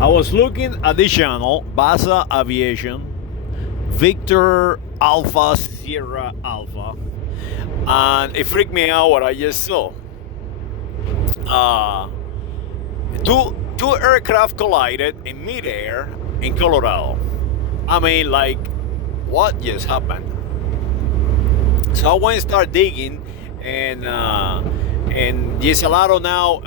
I was looking at the channel, Basa Aviation, Victor Alpha Sierra Alpha, and it freaked me out what I just saw. Uh, two aircraft collided in midair in Colorado. I mean, like, what just happened? So I went and start digging, and there's a lot of now.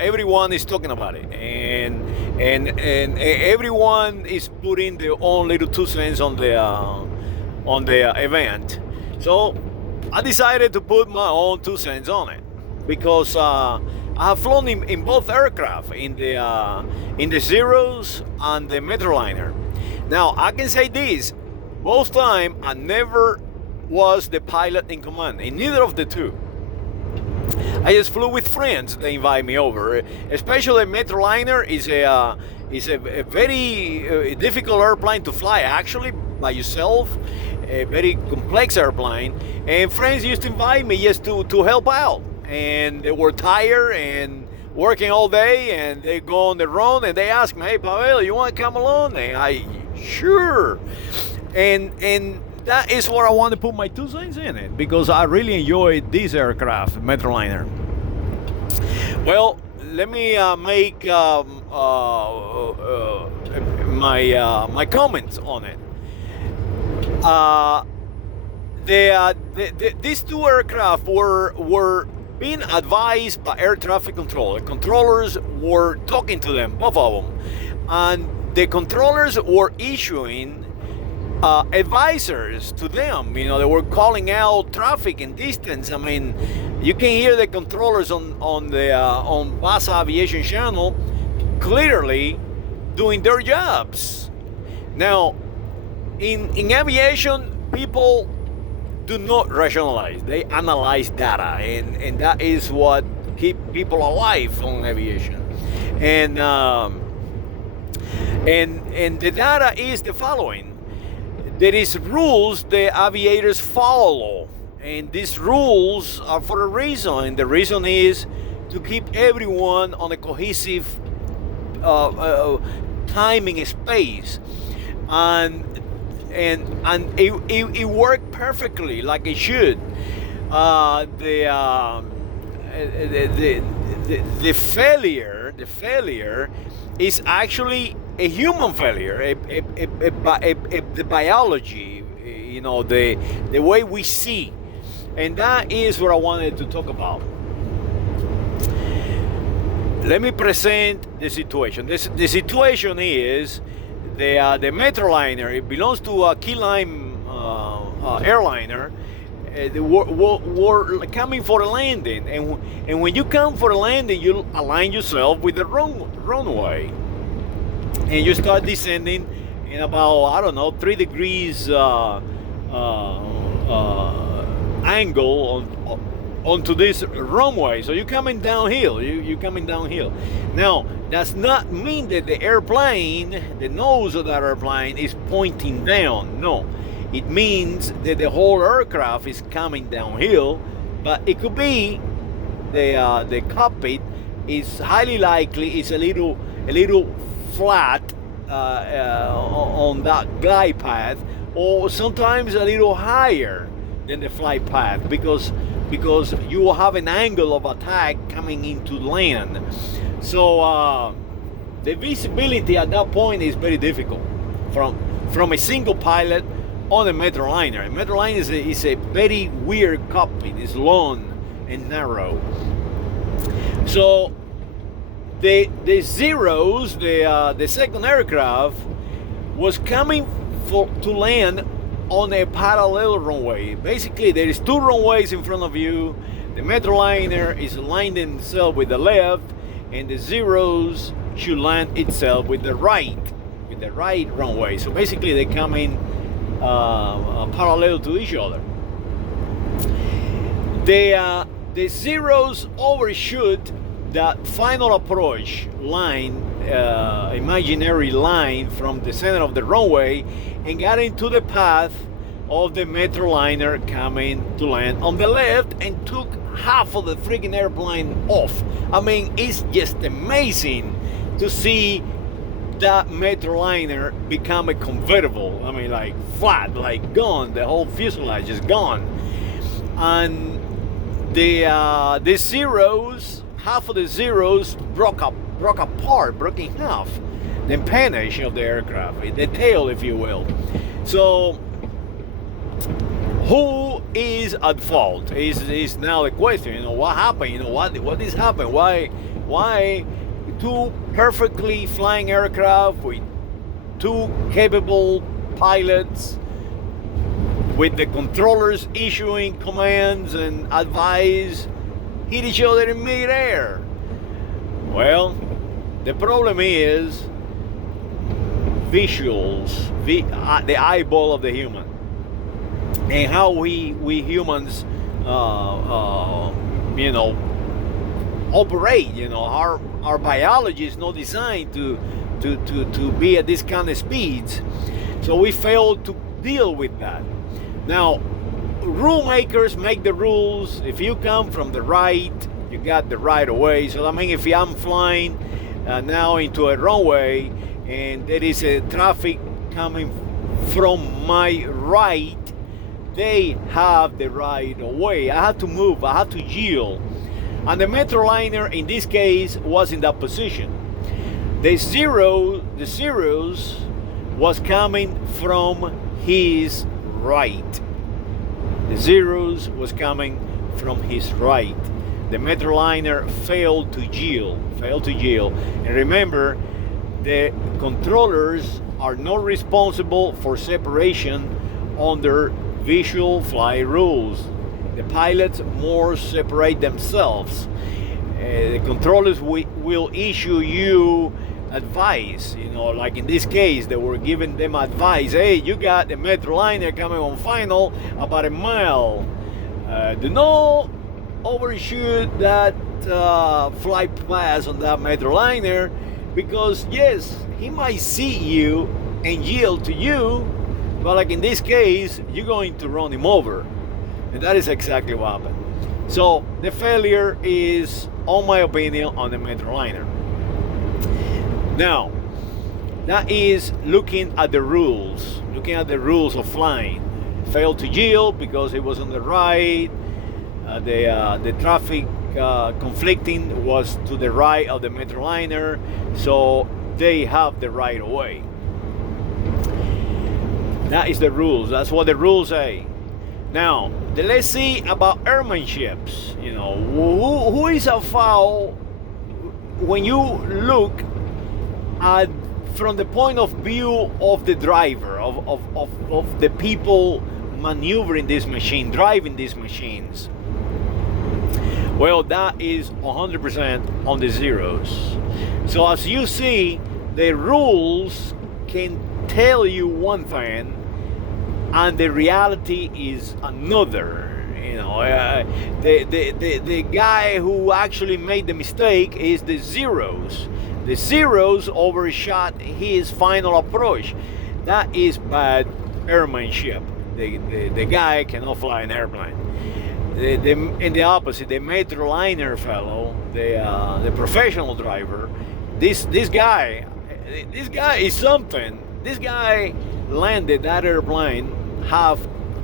Everyone is talking about it, and everyone is putting their own little 2 cents on the event. So I decided to put my own 2 cents on it because I have flown in both aircraft, in the Sirius and the Metroliner. Now I can say this: both time I never was the pilot in command in neither of the two. I just flew with friends. They invite me over. Especially Metroliner is a very difficult airplane to fly. Actually, by yourself, a very complex airplane. And friends used to invite me just to help out. And they were tired and working all day, and they go on the run and they ask me, "Hey, Pavel, you want to come along?" And I, sure. And that is where I want to put my 2 cents in it, because I really enjoyed this aircraft, Metroliner. Well, let me make my comments on it. These two aircraft were being advised by air traffic control. The controllers were talking to them, both of them, and the controllers were issuing advisors to them. You know, they were calling out traffic and distance. I mean, you can hear the controllers on Basa Aviation channel clearly doing their jobs. Now, in aviation, people do not rationalize; they analyze data, and that is what keep people alive on aviation. And the data is the following. There is rules the aviators follow, and these rules are for a reason, and the reason is to keep everyone on a cohesive timing space, and it worked perfectly like it should. The failure is actually a human failure, the biology, you know, the way we see, and that is what I wanted to talk about. Let me present the situation. The situation is the Metroliner. It belongs to a Kylime airliner. They were coming for a landing, and when you come for a landing, you align yourself with the runway. And you start descending in about, I don't know, 3 degrees angle onto this runway. So you're coming downhill. You're coming downhill. Now, does not mean that the airplane, the nose of that airplane, is pointing down. No, it means that the whole aircraft is coming downhill. But it could be the cockpit is highly likely is a little flat on that glide path, or sometimes a little higher than the flight path, because you will have an angle of attack coming into land. So the visibility at that point is very difficult from a single pilot on a Metroliner. A Metroliner is a very weird cockpit. It's long and narrow. So the Zeros, the second aircraft, was coming to land on a parallel runway. Basically, there is 2 runways in front of you. The Metroliner is aligned itself with the left, and the Zeros should land itself with the right runway. So basically, they're coming parallel to each other. The Zeros overshoot that final approach line, imaginary line from the center of the runway, and got into the path of the Metroliner coming to land on the left, and took half of the freaking airplane off. I mean, it's just amazing to see that Metroliner become a convertible. I mean, like flat, like gone. The whole fuselage is gone, and the zeros, half of the zeros broke apart, broke in half. The empennage of the aircraft, the tail, if you will. So, who is at fault? Is now the question. You know, what happened? You know, what is happened? Why two perfectly flying aircraft with two capable pilots, with the controllers issuing commands and advice, hit each other in midair? Well, the problem is visuals, the eyeball of the human, and how we humans, you know, operate. You know, our biology is not designed to be at this kind of speeds, so we fail to deal with that. Now, rule makers make the rules. If you come from the right, you got the right of way. So I mean, if I'm flying now into a runway and there is a traffic coming from my right, they have the right of way. I have to move, I have to yield. And the Metroliner in this case was in that position. The Sirius was coming from his right. The Sirius was coming from his right. The Metroliner failed to yield. And remember, the controllers are not responsible for separation under visual flight rules. The pilots more separate themselves. The controllers will issue you advice. You know, like in this case, they were giving them advice. Hey, you got the Metroliner coming on final about a mile. Do not overshoot that flight path on that Metroliner, because yes, he might see you and yield to you, but like in this case, you're going to run him over. And that is exactly what happened. So the failure is, on my opinion, on the Metroliner. Now, that is looking at the rules of flying. Failed to yield because it was on the right. The traffic conflicting was to the right of the Metroliner, so they have the right of way. That is the rules. That's what the rules say. Now, let's see about airmanships. You know, who is at fault when you look at from the point of view of the driver, of the people maneuvering this machine, driving these machines? Well, that is 100% on the Zeros. So as you see, the rules can tell you one thing, and the reality is another. You know, the guy who actually made the mistake is the Zeros. The Zeros overshot his final approach. That is bad airmanship. The guy cannot fly an airplane. In the opposite, the Metroliner fellow, the professional driver, this guy is something. This guy landed that airplane half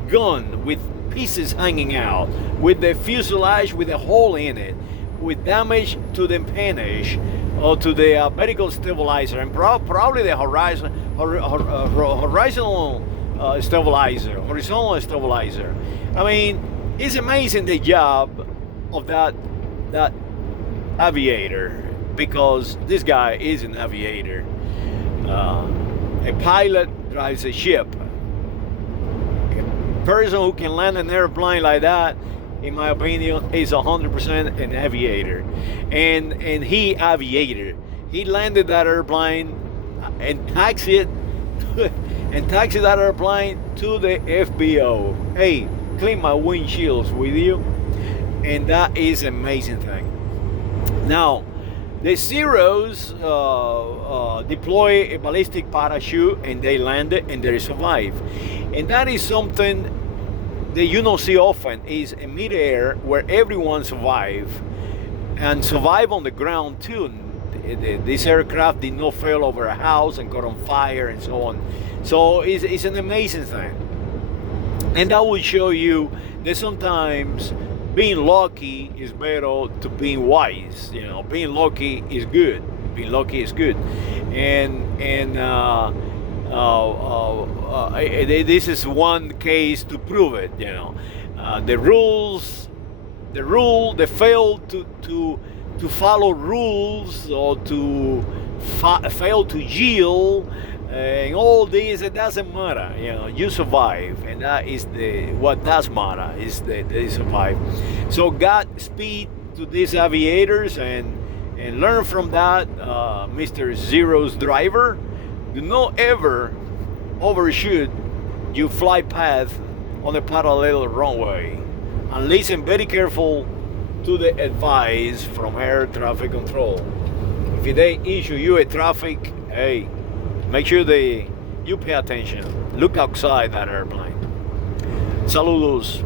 gone, with pieces hanging out, with the fuselage with a hole in it, with damage to the empennage or to the vertical stabilizer, and probably the horizontal stabilizer. I mean, it's amazing the job of that aviator, because this guy is an aviator. A pilot drives a ship. A person who can land an airplane like that, in my opinion, is 100% an aviator. And he aviated. He landed that airplane and taxied that airplane to the FBO. Hey, clean my windshields with you. And that is an amazing thing. Now, the Zeros deploy a ballistic parachute, and they landed and they survive. And that is something that you don't see often, is in midair where everyone survive, and survive on the ground too. this aircraft did not fail over a house and caught on fire and so on. So it's an amazing thing. And that will show you that sometimes being lucky is better to being wise. You know, being lucky is good. Being lucky is good. And this is one case to prove it. You know, the rule they fail to follow rules or to fail to yield. And all this, it doesn't matter. You know, you survive, and that is what does matter is that they survive. So Godspeed to these aviators, and learn from that, Mr. Zero's driver. Do not ever overshoot your flight path on a parallel runway, and listen very careful to the advice from air traffic control. If they issue you a traffic, hey, make sure you pay attention. Look outside that airplane. Saludos.